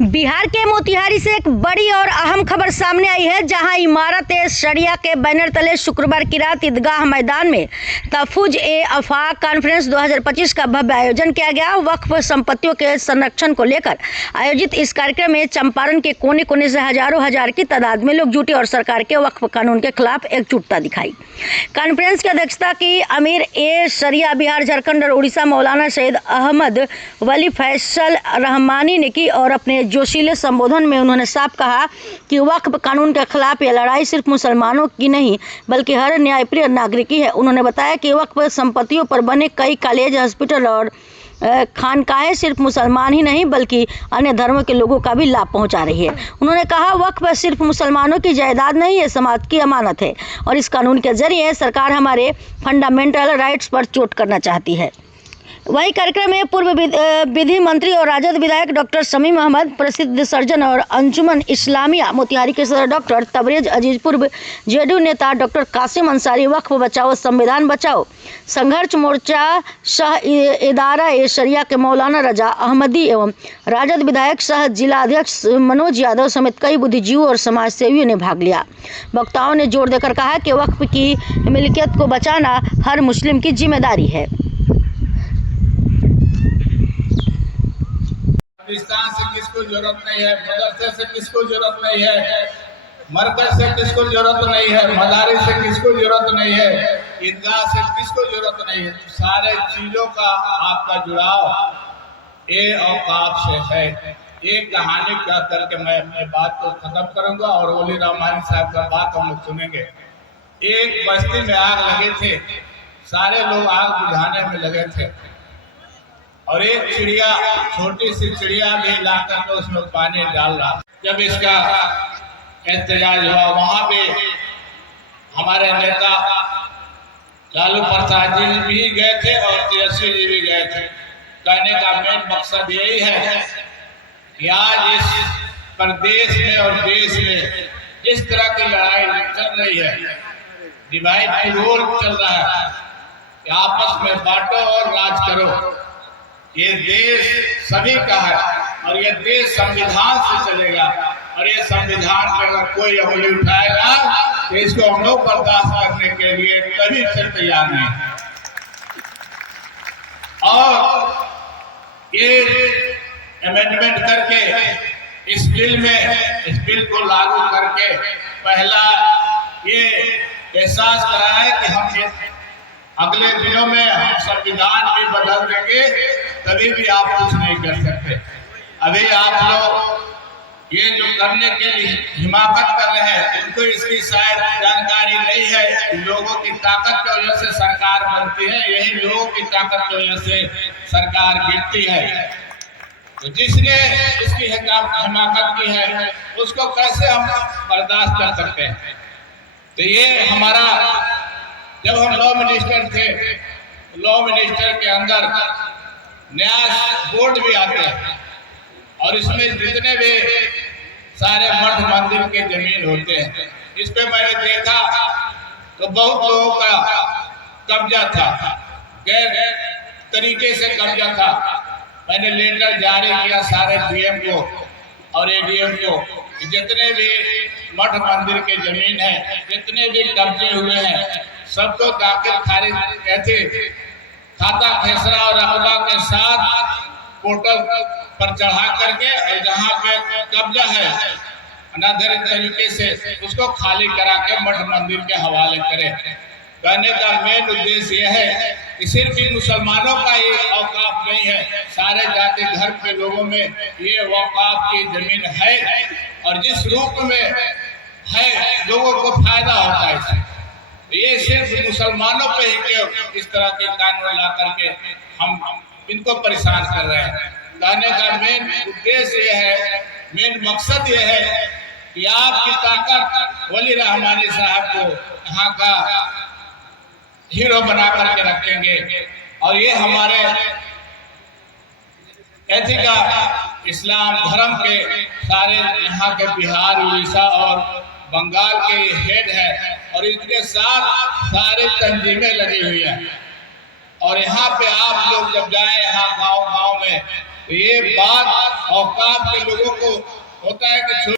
बिहार के मोतिहारी से एक बड़ी और अहम खबर सामने आई है, जहां इमारत-ए-शरिया के बैनर तले शुक्रवार की रात ईदगाह मैदान में तहफ़्फ़ुज़-ए-आफ़ाक़ कॉन्फ्रेंस 2025 का भव्य आयोजन किया गया। वक्फ संपत्तियों के संरक्षण को लेकर आयोजित इस कार्यक्रम में चंपारण के कोने-कोने से हजारों हजार की तादाद में लोग जुटे और सरकार के वक्फ कानून के खिलाफ एकजुटता दिखाई। कॉन्फ्रेंस की अध्यक्षता की अमीर-ए-शरिया बिहार, झारखंड और उड़ीसा मौलाना सैयद अहमद वली फैसल रहमानी ने की और अपने जोशीले संबोधन में उन्होंने साफ कहा कि वक्फ कानून के खिलाफ यह लड़ाई सिर्फ मुसलमानों की नहीं बल्कि हर न्यायप्रिय नागरिक की है। उन्होंने बताया कि वक्फ संपत्तियों पर बने कई कॉलेज, हॉस्पिटल और खानकाहें सिर्फ मुसलमान ही नहीं बल्कि अन्य धर्मों के लोगों का भी लाभ पहुंचा रही है। उन्होंने कहा, वक्फ सिर्फ मुसलमानों की जायदाद नहीं, ये समाज की अमानत है और इस कानून के जरिए सरकार हमारे फंडामेंटल राइट्स पर चोट करना चाहती है। वहीं कार्यक्रम में पूर्व विधि मंत्री और राजद विधायक डॉक्टर शमीम अहमद, प्रसिद्ध सर्जन और अंजुमन इस्लामिया मोतिहारी के सदर डॉक्टर तबरेज अजीज, पूर्व जेडीयू नेता डॉक्टर कासिम अंसारी, वक्फ बचाओ संविधान बचाओ संघर्ष मोर्चा सह इदारा ए शरिया के मौलाना रजा अहमदी एवं राजद विधायक सह जिला अध्यक्ष मनोज यादव समेत कई बुद्धिजीवियों और समाज सेवियों ने भाग लिया। वक्ताओं ने जोर देकर कहा कि वक्फ की मिल्कियत को बचाना हर मुस्लिम की जिम्मेदारी है। पाकिस्तान से किसको जरूरत नहीं है, मदरसे से किसको जरूरत नहीं है, मरकज से किसको जरूरत नहीं है, मदारिस से किसको जरूरत नहीं है, ईदगाह से किसको जरूरत नहीं है। तो सारे चीजों का आपका जुड़ाव ये औकाफ से है। एक कहानी कह करके मैं अपनी बात को खत्म करूंगा और वली रहमानी साहब का बात हम लोग सुनेंगे। एक बस्ती में आग लगे थे, सारे लोग आग बुझाने में लगे थे और एक चिड़िया, छोटी सी चिड़िया भी लाकर के उसमें पानी डाल रहा। जब इसका एहतजाज हुआ, वहां पे हमारे नेता लालू प्रसाद जी भी गए थे और तेजस्वी जी भी गए थे। कहने का मेन मकसद यही है कि आज इस प्रदेश में और देश में जिस तरह की लड़ाई चल रही है, डिवाइड रूल चल रहा है कि आपस में बांटो और राज करो। ये देश सभी का है और ये देश संविधान से चलेगा और ये संविधान पर अगर कोई उंगली उठाएगा तो इसको हम लोग बर्दाश्त करने के लिए कभी से तैयार नहीं। और ये अमेंडमेंट करके इस बिल को लागू करके पहला ये एहसास कराया कि हम अगले दिनों में हम संविधान भी बदल देंगे, तभी भी आप कुछ नहीं कर सकते। अभी आप लोग ये जो करने के लिए हिमाकत कर रहे हैं, उनको इसकी शायद जानकारी नहीं है। लोगों की ताकत की वजह से सरकार बनती है, यही लोगों की ताकत की वजह से सरकार गिरती है। तो जिसने इसकी हिमाकत की है उसको कैसे हम बर्दाश्त कर सकते हैं। तो ये हमारा, जब हम लॉ मिनिस्टर थे, लॉ मिनिस्टर के अंदर न्याय बोर्ड भी आते हैं और इसमें जितने भी सारे मठ मंदिर के जमीन होते हैं, इस पे मैंने देखा तो बहुत लोगों का कब्जा था, गैर तरीके से कब्जा था। मैंने लेटर जारी किया सारे डीएम को और एडीएम को, जितने भी मठ मंदिर के जमीन है, जितने भी कब्जे हुए हैं, सबको दाखिल खारिज कहते खाता खेसरा और रकबा के साथ पोर्टल पर चढ़ा करके और जहाँ पे कब्जा है अनाधिकृत तरीके से उसको खाली करा के मठ मंदिर के हवाले करें। कहने का मेन उद्देश्य यह है कि सिर्फ इन मुसलमानों का ये औकाफ नहीं है, सारे जाति धर्म के लोगों में ये औकाफ की जमीन है और जिस रूप में है लोगों को फायदा होता है इससे। ये सिर्फ मुसलमानों पे ही के इस तरह के कानून ला करके हम इनको परेशान कर रहे हैं। कहने का मेन उद्देश्य ये है, मेन मकसद ये है कि आपकी ताकत वली रहमानी साहब को यहाँ का हीरो बना करके रखेंगे और ये हमारे एथिका इस्लाम धर्म के सारे यहाँ के बिहार, उड़ीसा और बंगाल के हेड है और इनके साथ सारे तंजीमें लगी हुई हैं। और यहाँ पे आप लोग जब जाए, यहाँ गांव-गांव में तो ये बात औकात के लोगों को होता है कि